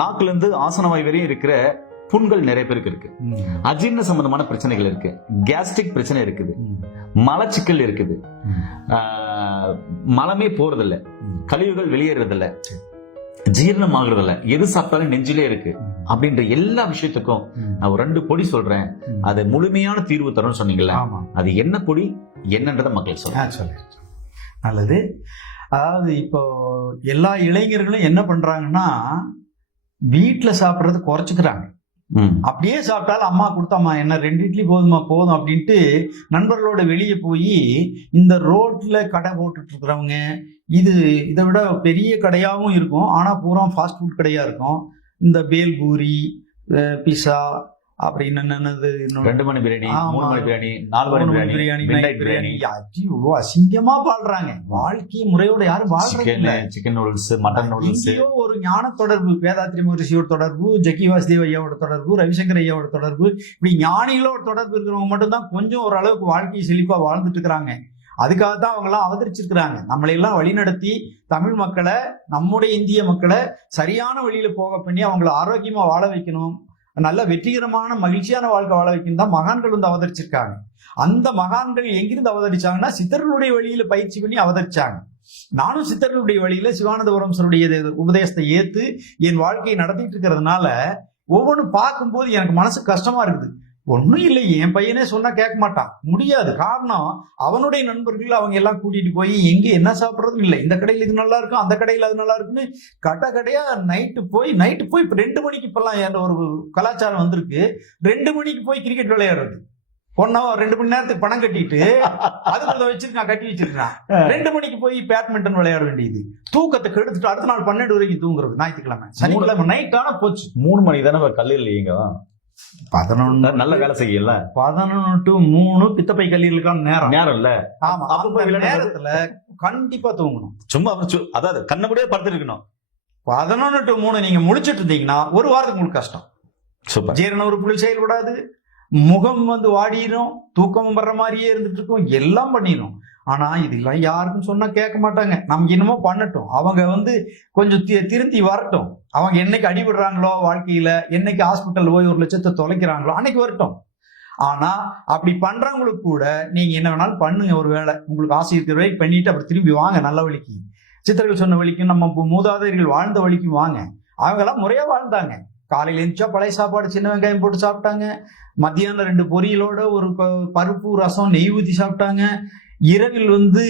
நாக்குல இருந்து ஆசனவாய் வரையும் இருக்கிற புண்கள் நிறைய பேருக்கு இருக்கு. அஜீரண சம்பந்தமான பிரச்சனைகள் இருக்கு, கேஸ்ட்ரிக் பிரச்சனை இருக்குது, மலச்சிக்கல் இருக்குது, மலமே போறதில்ல, கழிவுகள் வெளியேறதில்ல, ஜீரணம் ஆகுறதில்ல, எது சாப்பிட்டாலும் நெஞ்சிலே இருக்கு அப்படின்ற எல்லா விஷயத்துக்கும் நான் ஒரு 2 பொடி சொல்றேன். அது முழுமையான தீர்வு தரும் சொன்னீங்கல்ல, அது என்ன பொடி என்னன்றத மக்கள் சொல்றேன். நல்லது. அதாவது இப்போ எல்லா இளைஞர்களும் என்ன பண்றாங்கன்னா, வீட்டுல சாப்பிடறது குறைச்சுக்கிறாங்க. அப்படியே சாப்பிட்டாலும் அம்மா கொடுத்தாம்மா என்ன 2 இட்லி போதுமா போதும் அப்படின்ட்டு நண்பர்களோட வெளியே போய் இந்த ரோட்ல கடை போட்டுட்டு இருக்கிறவங்க, இதை விட பெரிய கடையாகவும் இருக்கும், ஆனா பூரா ஃபாஸ்ட் ஃபுட் கடையா இருக்கும். இந்த பேல்பூரி, பிஸா, அப்படி என்னது 2 மணி பிரியாணி, 3 மணி பிரியாணி, 4 மணி பிரியாணி, நைட் பிரியாணி, அசிங்கமா வாழ்றாங்க. வாழ்க்கை முறையோட யாரும் வாழ்றாங்க. Chicken noodles, mutton noodles. ஒரு ஞான தொடர்பு, வேதாத்ரி மகரிஷியோட தொடர்பு, ஜக்கி வாசுதேவ் ஐயாவோட தொடர்பு, ரவிசங்கர் ஐயாவோட தொடர்பு, இப்படி ஞானிகளோட தொடர்பு இருக்கிறவங்க மட்டும்தான் கொஞ்சம் ஓரளவுக்கு வாழ்க்கையை செழிப்பா வாழ்ந்துட்டு இருக்கிறாங்க. அதுக்காகத்தான் அவங்க எல்லாம் அவதரிச்சிருக்கிறாங்க. நம்மளையெல்லாம் வழிநடத்தி தமிழ் மக்களை, நம்முடைய இந்திய மக்களை சரியான வழியில போக பண்ணி அவங்களை ஆரோக்கியமா வாழ வைக்கணும், நல்ல வெற்றிகரமான மகிழ்ச்சியான வாழ்க்கை வாழ வைக்கணும் தான் மகான்கள் வந்து அவதரிச்சிருக்காங்க. அந்த மகான்கள் எங்கிருந்து அவதரிச்சாங்கன்னா சித்தர்களுடைய வழியில பயிற்சி பண்ணி அவதரிச்சாங்க. நானும் சித்தர்களுடைய வழியில சிவானந்தபுரம் சாருடைய உபதேசத்தை ஏத்து என் வாழ்க்கையை நடத்திட்டு இருக்கிறதுனால ஒவ்வொன்றும் பார்க்கும்போது எனக்கு மனசு கஷ்டமா இருக்குது. ஒன்றும் இல்லை, என் பையனே சொன்னா கேட்க மாட்டான், முடியாது. காரணம் அவனுடைய நண்பர்கள் அவங்க எல்லாம் கூட்டிட்டு போய் எங்க என்ன சாப்பிட்றதும் இல்லை, இந்த கடையில் இது நல்லா இருக்கும், அந்த கடையில் அது நல்லா இருக்குன்னு கடையா நைட்டு போய் இப்போ 2 மணிக்கு இப்பெல்லாம் என்ற ஒரு கலாச்சாரம் வந்திருக்கு. 2 மணிக்கு போய் கிரிக்கெட் விளையாடுறது. 2 மணி நேரத்துக்கு பணம் கட்டிட்டு அதுக்குள்ள வச்சிருக்கான், கட்டி வச்சிருக்கான். 2 மணிக்கு போய் பேட்மிண்டன் விளையாட வேண்டியது, தூக்கத்தை கெடுத்துட்டு அடுத்த நாள் 12 வரைக்கும் தூங்குறது. ஞாயிற்றுக்கிழமை சனிக்கிழமை நைட்டான போச்சு. 3 மணிக்கு தானே கல்லு இல்லைங்க, 11 நல்ல வேலை செய்யல. 11 to 3 பித்தப்பை கல்லீரலுக்கான நேரம் இல்ல. ஆமா, அப்ப நேரத்துல கண்டிப்பா தூங்கணும். சும்மா அதாவது கண்ணபடியே படுத்து இருக்கணும். 11 to 3 நீங்க முழிச்சிட்டு இருந்தீங்கன்னா ஒரு வாரத்துக்கு உங்களுக்கு கஷ்டம். ஜீரண உறுப்புகள் செயல்படாது, முகம் வந்து வாடிடும், தூக்கம் வர்ற மாதிரியே இருந்துட்டு இருக்கும், எல்லாம் பண்ணிடும். ஆனா இதெல்லாம் யாருக்கும் சொன்னா கேட்க மாட்டாங்க. நமக்கு என்னமோ பண்ணட்டும், அவங்க வந்து கொஞ்சம் திருந்தி வரட்டும், அவங்க என்னைக்கு அடிபடுறாங்களோ வாழ்க்கையில, என்னைக்கு ஹாஸ்பிட்டல் போய் 1 லட்சத்தை தொலைக்கிறாங்களோ அன்னைக்கு வரட்டும். ஆனா அப்படி பண்றவங்களுக்கு கூட நீங்க என்ன வேணாலும் பண்ணுங்க, ஒரு வேளை உங்களுக்கு ஆசை இருக்கிற வரை பண்ணிட்டு அப்புறம் திரும்பி வாங்க நல்ல வழிக்கு. சித்தர்கள் சொன்ன வழிக்கும் நம்ம மூதாதையர்கள் வாழ்ந்த வழிக்கும் வாங்க. அவங்க எல்லாம் முறையா வாழ்ந்தாங்க. காலையில எழுந்திரிச்சா பழைய சாப்பாடு சின்ன வெங்காயம் போட்டு சாப்பிட்டாங்க, மத்தியானம் 2 பொரியலோட ஒரு பருப்பு ரசம் நெய் ஊற்றி சாப்பிட்டாங்க, இரவில் வந்து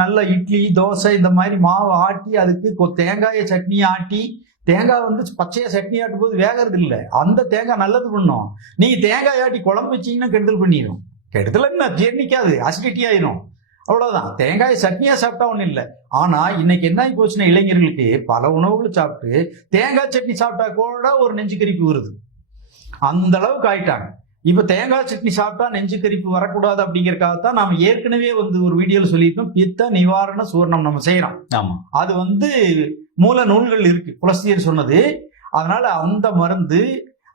நல்ல இட்லி தோசை இந்த மாதிரி மாவு ஆட்டி அதுக்கு தேங்காய சட்னி ஆட்டி, தேங்காய் வந்து பச்சையா சட்னி ஆட்டும் போது வேகிறது இல்லை, அந்த தேங்காய் நல்லது பண்ணும். நீங்க தேங்காய் ஆட்டி குழம்பு வச்சீங்கன்னா கெடுதல் பண்ணிடும். கெடுதல் என்ன, ஜீர்ணிக்காது, அசிடிட்டி ஆயிரும், அவ்வளவுதான். தேங்காய் சட்னியா சாப்பிட்டா ஒண்ணும் இல்லை. ஆனா இன்னைக்கு என்ன ஆகி போச்சுன்னா, இளைஞர்களுக்கு பல உணவுகளை சாப்பிட்டு தேங்காய் சட்னி சாப்பிட்டா கூட ஒரு நெஞ்சு கரிப்பு வருது, அந்த அளவுக்கு ஆயிட்டாங்க. இப்ப தேங்காய் சட்னி சாப்பிட்டா நெஞ்சு கரிப்பு வரக்கூடாது அப்படிங்கறதுக்காகத்தான் நாம ஏற்கனவே வந்து ஒரு வீடியோல சொல்லியிருக்கோம், பித்த நிவாரண சூர்ணம் நம்ம செய்யறோம். ஆமா, அது வந்து மூல நூல்கள் இருக்கு, புலஸ்தியர் சொன்னது. அதனால அந்த மருந்து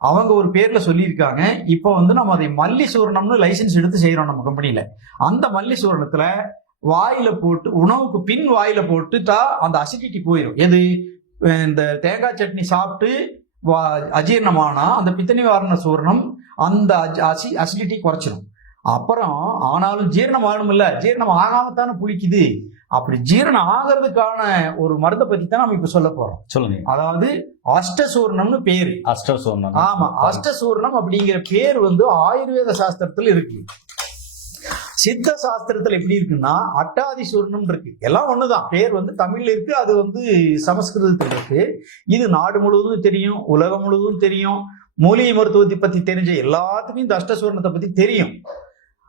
அவங்க ஒரு பேர்ல சொல்லியிருக்காங்க. இப்போ வந்து நம்ம அதை மல்லி சூரணம்னு லைசன்ஸ் எடுத்து செய்யறோம் நம்ம கம்பெனியில. அந்த மல்லி சூரணத்துல வாயில போட்டு, உணவுக்கு பின் வாயில போட்டுட்டா அந்த அசிடிட்டி போயிடும். எது, இந்த தேங்காய் சட்னி சாப்பிட்டு அஜீரணமானா அந்த பித்த நிவாரண சூரணம் அந்த அசிடிட்டி குறைச்சிடும். அப்புறம் ஆனாலும் ஜீரணம் ஆகணும் இல்ல, ஜீரணம் ஆகாமத்தானே புளிக்குது. அப்படி ஜீரணம் ஆகிறதுக்கான ஒரு மருந்தை பத்தி தான் நம்ம இப்ப சொல்ல போறோம். சொல்லுங்க. அதாவது அஷ்டசூர்ணம்னு பேரு. அஷ்டசூர்ணம், ஆமா, அஷ்டசூர்ணம் அப்படிங்கிற பேர் வந்து ஆயுர்வேத சாஸ்திரத்துல இருக்கு. சித்த சாஸ்திரத்துல எப்படி இருக்குன்னா அட்டாதி சூர்ணம் இருக்கு. எல்லாம் ஒண்ணுதான், பேர் வந்து தமிழ்ல இருக்கு, அது வந்து சமஸ்கிருதத்துல இருக்கு. இது நாடு முழுவதும் தெரியும், உலகம் முழுவதும் தெரியும். மூலிகை மருத்துவத்தை பத்தி தெரிஞ்ச எல்லாத்துக்கும் இந்த அஷ்டசூர்ணத்தை பத்தி தெரியும்.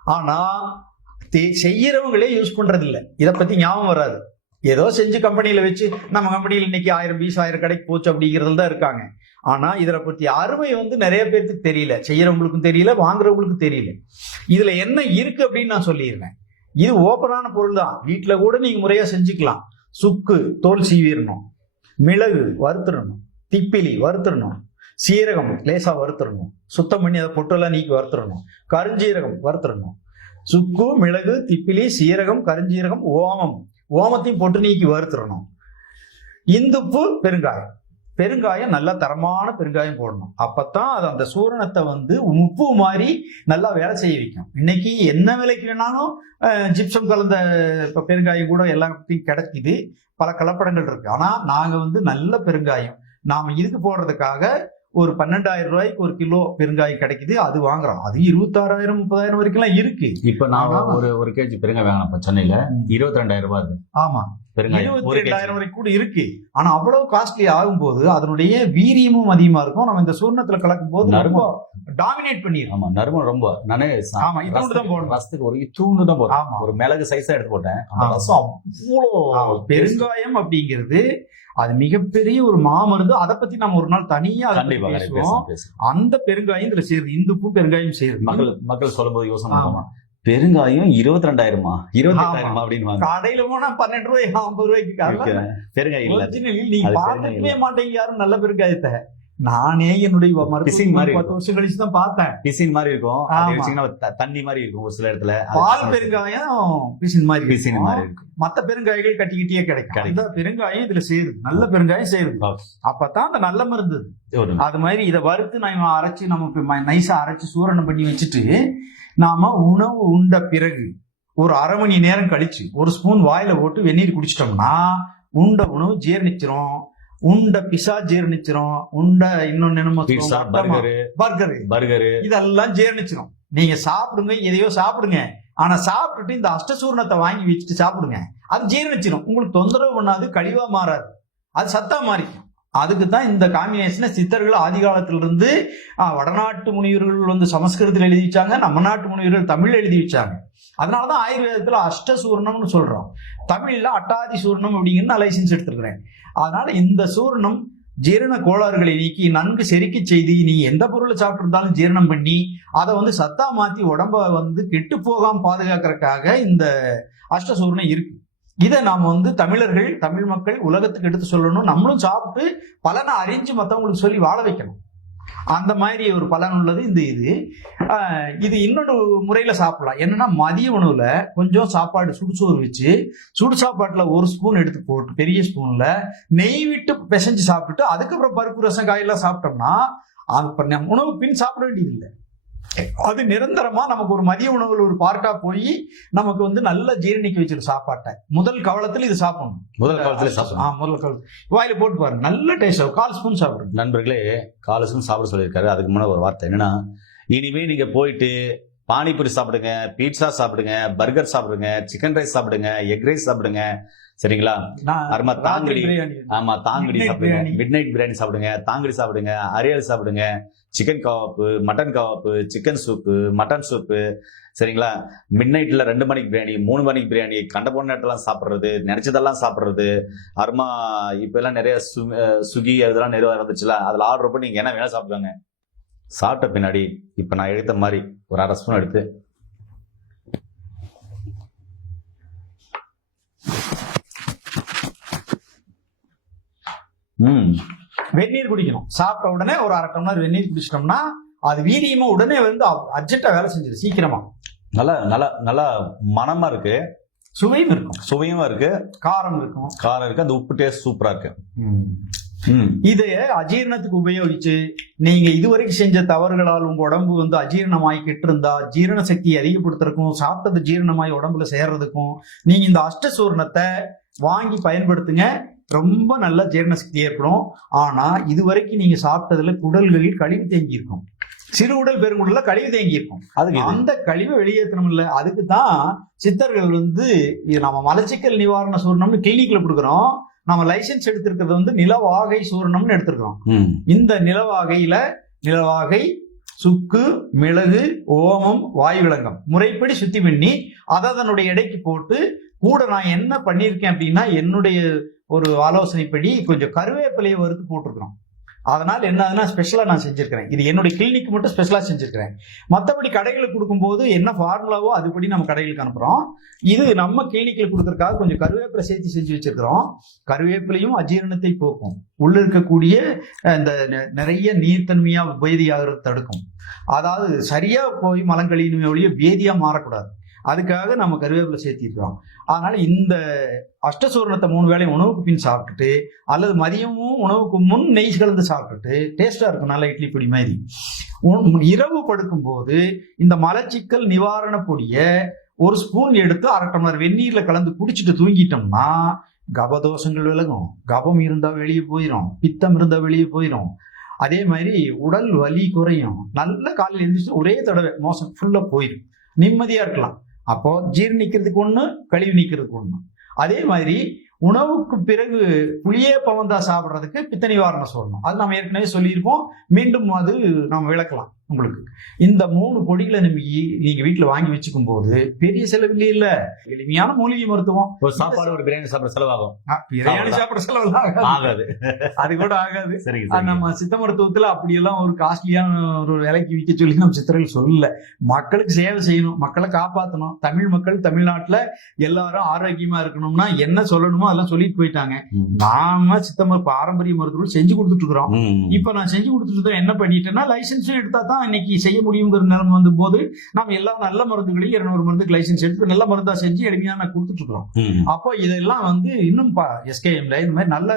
ஆனா செய்யறவங்களே யூஸ் பண்றது இல்லை, இதை பத்தி ஞாபகம் வராது. ஏதோ செஞ்சு கம்பெனியில வச்சு நம்ம கம்பெனியில் இன்னைக்கு 1000 பீஸ் 1000 கடைக்கு போச்சு அப்படிங்கிறதுல தான் இருக்காங்க. ஆனா இதை பத்தி அருமை வந்து நிறைய பேருக்கு தெரியல, செய்யறவங்களுக்கும் தெரியல, வாங்குறவங்களுக்கும் தெரியல. இதுல என்ன இருக்கு அப்படின்னு நான் சொல்லிடுறேன். இது ஓப்பனான பொருள் தான், வீட்டுல கூட நீங்க முறையா செஞ்சுக்கலாம். சுக்கு தோல் சீவிடணும், மிளகு வறுத்துடணும், திப்பிலி வறுத்துடணும், சீரகம் லேசா வறுத்துடணும், சுத்தம் பண்ணி அதை பொட்டெல்லாம் நீக்கி வறுத்துடணும், கருஞ்சீரகம் வறுத்துடணும், சுக்கு மிளகு திப்பிலி சீரகம் கருஞ்சீரகம் ஓமத்தையும் போட்டு நீக்கி வறுத்துடணும், இந்துப்பு பெருங்காயம் பெருங்காயம் நல்ல தரமான பெருங்காயம் போடணும். அப்பதான் அது அந்த சூரணத்தை வந்து உப்பு மாதிரி நல்லா வேலை செய்ய வைக்கும். இன்னைக்கு என்ன விலைக்கு வேணாலும் ஜிப்சம் கலந்த இப்ப பெருங்காயம் கூட எல்லாத்தையும் கிடைக்குது, பல கலப்படங்கள் இருக்கு. ஆனா நாங்க வந்து நல்ல பெருங்காயம் நாம இதுக்கு போடுறதுக்காக ஒரு 12,000 ரூபாய்க்கு ஒரு கிலோ பெருங்காயம் கிடைக்குது, அது வாங்குறோம். அது 26,000 30,000 வரைக்கும் எல்லாம் இருக்கு. இப்ப நான் ஒரு கேஜி பெருங்காயம் வாங்கினப்ப சென்னையில 22,000 ரூபாய். ஆமா, 22,000 வரைக்கும் கூட இருக்கு. ஆனா அவ்வளவு காஸ்ட்லி ஆகும்போது அதனுடைய வீரியமும் அதிகமா இருக்கும். நம்ம இந்த சூர்ணத்துல கலக்கும் போது ரொம்ப டாமினேட் பண்ணிடும். ஆமா, நறுமணம் ரொம்ப. நானே தான் போடணும், ரசத்துக்கு ஒரு இத்தூண்டு தான் போடுறேன். ஒரு மிளகு சைஸா எடுத்து போட்டேன். பெருங்காயம் அப்படிங்கிறது அது மிகப்பெரிய ஒரு மாமருந்து. அதை பத்தி நம்ம ஒரு நாள் தனியா பேசுவோம். அந்த பெருங்காயம் இதுல சேருது, இந்துப்பும் பெருங்காயம் சேருது. மக்கள் சொல்லும் போது யோசனை பெருங்காயம் 22,000 28,000 அப்படின்னு கடையில போனா 12 ரூபாய் 50 ரூபாய்க்கு பெருங்காயம் நீங்க பார்க்கவே மாட்டீங்க யாரும் நல்ல பெருங்காயத்தை. நானே என்னுடைய 10 வருஷம் கழிச்சு தான் பார்த்தேன். பிசின் மாதிரி இருக்கும், தண்ணி மாதிரி இருக்கும் ஒரு சில இடத்துல. பால் பெருங்காயம் பிசின் மாதிரி இருக்கும். மத்த பெருங்காயங்கள் கட்டிக்கிட்டே கிடைக்கும். அந்த பெருங்காயம் இதுல சேருது, நல்ல பெருங்காயம் சேருது. அப்பதான் அந்த நல்ல மருந்து. அது மாதிரி இதை வறுத்து நம்ம அரைச்சு நமக்கு நைஸா அரைச்சு சூரணம் பண்ணி வச்சுட்டு நாம உணவு உண்ட பிறகு ஒரு அரை மணி நேரம் கழிச்சு ஒரு ஸ்பூன் வாயில போட்டு வெந்நீர் குடிச்சிட்டோம்னா உண்ட உணவு ஜீரணிச்சிரும். உண்ட பிசா ஜீரணிச்சிரும். உண்ட இன்னொன்னு பர்கரு இதெல்லாம் ஜீரணிச்சிரும். நீங்க சாப்பிடுங்க, எதையோ சாப்பிடுங்க, ஆனா சாப்பிட்டுட்டு இந்த அஷ்டசூர்ணத்தை வாங்கி வச்சுட்டு சாப்பிடுங்க, அது ஜீரணிச்சிரும். உங்களுக்கு தொந்தரவு பண்ணாது, கழிவா மாறாது, அது சத்தா மாறிக்கும். அதுக்கு தான் இந்த காம்பினேஷனை சித்தர்கள் ஆதி காலத்திலிருந்து வடநாட்டு முனிவர்கள் வந்து சமஸ்கிருதத்தில் எழுதி வச்சாங்க, நம்ம நாட்டு முனிவர்கள் தமிழ் எழுதி வச்சாங்க. அதனாலதான் ஆயுர்வேதத்துல அஷ்டசூர்ணம்னு சொல்றோம், தமிழ்ல அட்டாதி சூர்ணம் அப்படிங்கிற நான் லைசன்ஸ் எடுத்திருக்கிறேன். அதனால இந்த சூர்ணம் ஜீரண கோளாறுகளை நீக்கி நன்கு செரிக்க செய்து நீ எந்த பொருளை சாப்பிட்டு இருந்தாலும் ஜீரணம் பண்ணி அதை வந்து சத்தா மாத்தி உடம்ப வந்து கெட்டு போகாம பாதுகாக்கிறதுக்காக இந்த அஷ்டசூர்ணம் இருக்கு. இதை நாம வந்து தமிழர்கள், தமிழ் மக்கள் உலகத்துக்கு எடுத்து சொல்லணும். நம்மளும் சாப்பிட்டு பலனை அறிஞ்சு மற்றவங்களுக்கு சொல்லி வாழ வைக்கணும். அந்த மாதிரி ஒரு பலன் உள்ளது இது இன்னொரு முறையில சாப்பிடலாம். என்னன்னா மதிய உணவுல கொஞ்சம் சாப்பாடு சுடுசோறு வச்சு சுடு சாப்பாட்டுல ஒரு ஸ்பூன் எடுத்து போட்டு பெரிய ஸ்பூன்ல நெய் விட்டு பிசைஞ்சு சாப்பிட்டுட்டு அதுக்கப்புறம் பருப்பு ரசம் காயெல்லாம் சாப்பிட்டோம்னா அது உணவு பின் சாப்பிட வேண்டியதில்லை. அது நிரந்தரமா நமக்கு ஒரு மதிய உணவுல ஒரு பார்ட்டா போய் நமக்கு வந்து நல்ல ஜீரணிக்க வச்சிருக்க சாப்பாட்டை முதல் கவலத்துல இது சாப்பிடணும். முதல் கவலத்துல வாயில போட்டு பாருங்க, நல்ல டேஸ்ட். 1/4 ஸ்பூன் சாப்பிடுங்க. நண்பர்களே, 1/4 ஸ்பூன் சாப்பிட சொல்லியிருக்காரு. அதுக்கு முன்னாடி ஒரு வார்த்தை என்னன்னா, இனிமே நீங்க போயிட்டு பானிபூரி சாப்பிடுங்க, பீட்சா சாப்பிடுங்க, பர்கர் சாப்பிடுங்க, சிக்கன் ரைஸ் சாப்பிடுங்க, எக் ரைஸ் சாப்பிடுங்க, சரிங்களா? தாங்கடி சாப்பிடுங்க, மிட் நைட் பிரியாணி சாப்பிடுங்க, தாங்கடி சாப்பிடுங்க, அரியல் சாப்பிடுங்க, chicken kebab, mutton kebab, chicken soup, mutton soup, சரிங்களா? மிட் நைட்ல 2 மணிக்கு பிரியாணி, 3 மணிக்கு பிரியாணி, கண்ட போன நேரத்தெல்லாம் சாப்பிடுறது, நினைச்சதெல்லாம் சாப்பிடுறது. அருமா இப்ப எல்லாம் நிறைய சுகி அதெல்லாம் நிறைய இருந்துச்சுல, அதுல ஆர்டர் பண்ணி நீங்க என்ன வேணா சாப்பிடுவாங்க. சாப்பிட்ட பின்னாடி இப்ப நான் எடுத்த மாதிரி ஒரு 1/2 ஸ்பூன் எடுத்து வெந்நீர் குடிக்கணும். சாப்பிட்ட உடனே ஒரு 1/2 டம்ளர் வெந்நீர் குடிச்சிட்டோம்னா அது வீரியமா உடனே வந்து அர்ஜென்ட்டா வேலை செஞ்சிடும், சீக்கிரமா. நல்லா மனமா இருக்கு, சுவையும் இருக்கும், இருக்கு, காரம் இருக்கு, அந்த உப்பு டேஸ்ட் சூப்பரா இருக்கு. இதைய அஜீரணத்துக்கு உபயோகிச்சு நீங்க இதுவரைக்கும் செஞ்ச தவறுகளால் உங்க உடம்பு வந்து அஜீரணமாய் கெட்டு இருந்தா ஜீரண சக்தியை அதிகப்படுத்துறதுக்கும் சாப்பிட்டது ஜீரணமாய் உடம்புல சேர்றதுக்கும் நீங்க இந்த அஷ்டசூர்ணத்தை வாங்கி பயன்படுத்துங்க. ரொம்ப நல்ல ஜீரண சக்தி ஏற்படும். ஆனா இதுவரைக்கும் நீங்க சாப்பிட்டதுல குடல்களில் கழிவு தேங்கி இருக்கும், சிறு உடல் பெருங்குடல்ல கழிவு தேங்கி இருக்கும். அதுக்கு அந்த கழிவை வெளியேற்றணும் இல்ல, அதுக்கு தான் சித்தர்கள் வந்து நம்ம மலச்சிக்கல் நிவாரண சூர்ணம்னு கிளினிக்ல கொடுக்குறோம். நம்ம லைசன்ஸ் எடுத்திருக்கிறது வந்து நிலவாகை சூர்ணம்னு எடுத்திருக்கிறோம். இந்த நிலவாகை, சுக்கு, மிளகு, ஓமம், வாயுவிலங்கம் முறைப்படி சுத்தி பண்ணி அதனுடைய எடைக்கு போட்டு கூட நான் என்ன பண்ணியிருக்கேன் அப்படின்னா என்னுடைய ஒரு ஆலோசனைப்படி கொஞ்சம் கருவேப்பிலையை வறுத்து போட்டிருக்கிறோம். அதனால என்ன ஸ்பெஷலா நான் செஞ்சிருக்கிறேன். இது என்னுடைய கிளினிக் மட்டும் ஸ்பெஷலா செஞ்சிருக்கிறேன். மற்றபடி கடைகளுக்கு கொடுக்கும்போது என்ன ஃபார்முலாவோ அதுபடி நம்ம கடைகளுக்கு அனுப்புறோம். இது நம்ம கிளினிக்ல கொடுக்கறதுக்காக கொஞ்சம் கருவேப்பிலை சேர்த்து செஞ்சு வச்சிருக்கிறோம். கருவேப்பிலையும் அஜீரணத்தை போக்கும், உள்ள இருக்கக்கூடிய இந்த நிறைய நீர்த்தன்மையா வேதியாகிறது தடுக்கும். அதாவது சரியா போய் மலங்கழியினுமே ஒழிய வேதியா மாறக்கூடாது. அதுக்காக நம்ம கருவேப்பிலை சேர்த்திருக்கிறோம். அதனால இந்த அஷ்டசூர்ணத்தை 3 வேளையும் உணவுக்கு பின் சாப்பிட்டுட்டு அல்லது மதியமும் உணவுக்கு முன் நெய் கலந்து சாப்பிட்டுட்டு டேஸ்டா இருக்கும், நல்ல இட்லி பொடி மாதிரி. இரவு படுக்கும் போது இந்த மலச்சிக்கல் நிவாரண பொடிய 1 ஸ்பூன் எடுத்து 1/2 டம்ளர் வெந்நீர்ல கலந்து குடிச்சிட்டு தூங்கிட்டோம்னா கபதோஷங்கள் விலகும், கபம் இருந்தா வெளியே போயிடும், பித்தம் இருந்தா வெளியே போயிடும். அதே மாதிரி உடல் வலி குறையும். நல்ல காலையில் எழுந்திரிச்சு ஒரே தடவை மோசம் ஃபுல்லா போயிடும், நிம்மதியா இருக்கலாம். அப்போ ஜீரணிக்கிறதுக்கு ஒண்ணு, கழிவு நீக்கிறதுக்கு ஒண்ணு. அதே மாதிரி உணவுக்கு பிறகு புளியே பவந்தா சாப்பிட்றதுக்கு பித்த நிவாரணம் சொல்லணும். அது நம்ம ஏற்கனவே சொல்லியிருப்போம், மீண்டும் அது நம்ம விளக்கலாம் உங்களுக்கு. இந்த 3 பொடிகளை நீங்க வீட்டுல வாங்கி வச்சுக்கும் போது பெரிய செலவில்லை, இல்ல எளிமையான மூலிகை மருத்துவம். ஒரு சாப்பாடு, ஒரு பிரியாணி சாப்பிட செலவாகும், பிரியாணி சாப்பிட செலவு ஆகாது, அது கூட ஆகாது. சரி, நம்ம சித்த மருத்துவத்துல அப்படியெல்லாம் ஒரு காஸ்ட்லியான ஒரு விலைக்கு விற்க சொல்லி நம்ம சித்தர்கள் சொல்லல. மக்களுக்கு சேவை செய்யணும், மக்களை காப்பாற்றணும். தமிழ் மக்கள் தமிழ்நாட்டுல எல்லாரும் ஆரோக்கியமா இருக்கணும்னா என்ன சொல்லணுமோ அதெல்லாம் சொல்லிட்டு போயிட்டாங்க. நாம சித்த பாரம்பரிய மருத்துவம் செஞ்சு கொடுத்துட்டு இருக்கிறோம். இப்ப நான் செஞ்சு கொடுத்துட்டு என்ன பண்ணிட்டேன்னா, லைசன்ஸும் எடுத்தா தான் இன்னைக்கு செய்ய முடியுங்கிற நிலைமை வந்து போது நம்ம எல்லா நல்ல மருந்துகளையும் 200 மருந்துக்கு லைசன்ஸ் எடுத்து நல்ல மருந்தா செஞ்சு எளிமையா நான் கொடுத்துட்டு இருக்கிறோம். அப்போ இதெல்லாம் வந்து இன்னும் எஸ்கேஎம்ல இந்த மாதிரி நல்ல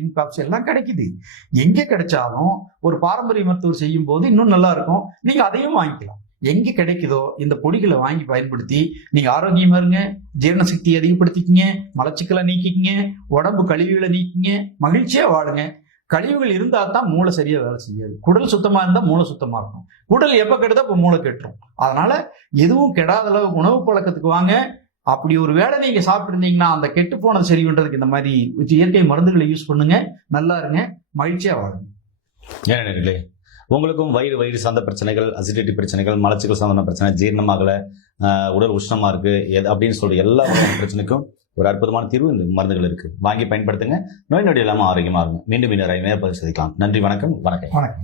இன்காப்ஸ் எல்லாம் கிடைக்குது. எங்க கிடைச்சாலும் ஒரு பாரம்பரிய மருத்துவர் செய்யும் போது இன்னும் நல்லா இருக்கும். நீங்க அதையும் வாங்கிக்கலாம். எங்க கிடைக்குதோ இந்த பொடிகளை வாங்கி பயன்படுத்தி நீங்க ஆரோக்கியமா இருங்க, ஜீரண சக்தி அதிகப்படுத்திக்கிங்க, மலச்சிக்கலை நீக்கிங்க, உடம்பு கழிவுகளை நீக்கிங்க, மகிழ்ச்சியா வாழுங்க. கழிவுகள் இருந்தா தான் மூளை சரியா வேலை செய்யாது. குடல் சுத்தமா இருந்தா மூளை சுத்தமா இருக்கும். குடல் எப்ப கெடுதா இப்ப மூளை கெட்டுரும். அதனால எதுவும் கெடாத அளவு உணவு பழக்கத்துக்கு வாங்க. அப்படி ஒரு வேளை நீங்க சாப்பிட்டுருந்தீங்கன்னா அந்த கெட்டு போனது சரி பண்றதுக்கு இந்த மாதிரி இயற்கை மருந்துகளை யூஸ் பண்ணுங்க. நல்லா இருங்க, மகிழ்ச்சியா வாழுங்க. ஏனே உங்களுக்கும் வயிறு சார்ந்த பிரச்சனைகள், அசிடிட்டி பிரச்சனைகள், மலச்சிக்கல் சார்ந்த பிரச்சனை, ஜீரணமாகல, உடல் உஷ்ணமா இருக்கு அப்படின்னு சொல்ற எல்லா பிரச்சனைக்கும் ஒரு அற்புதமான தீர்வு இந்த மருந்துகள் இருக்கு. வாங்கி பயன்படுத்துங்க. நோய் நொடி இல்லாம ஆரோக்கியமா இருக்கும். மீண்டும் இன்னொரு பதிவு சந்திக்கலாம். நன்றி, வணக்கம். வணக்கம்.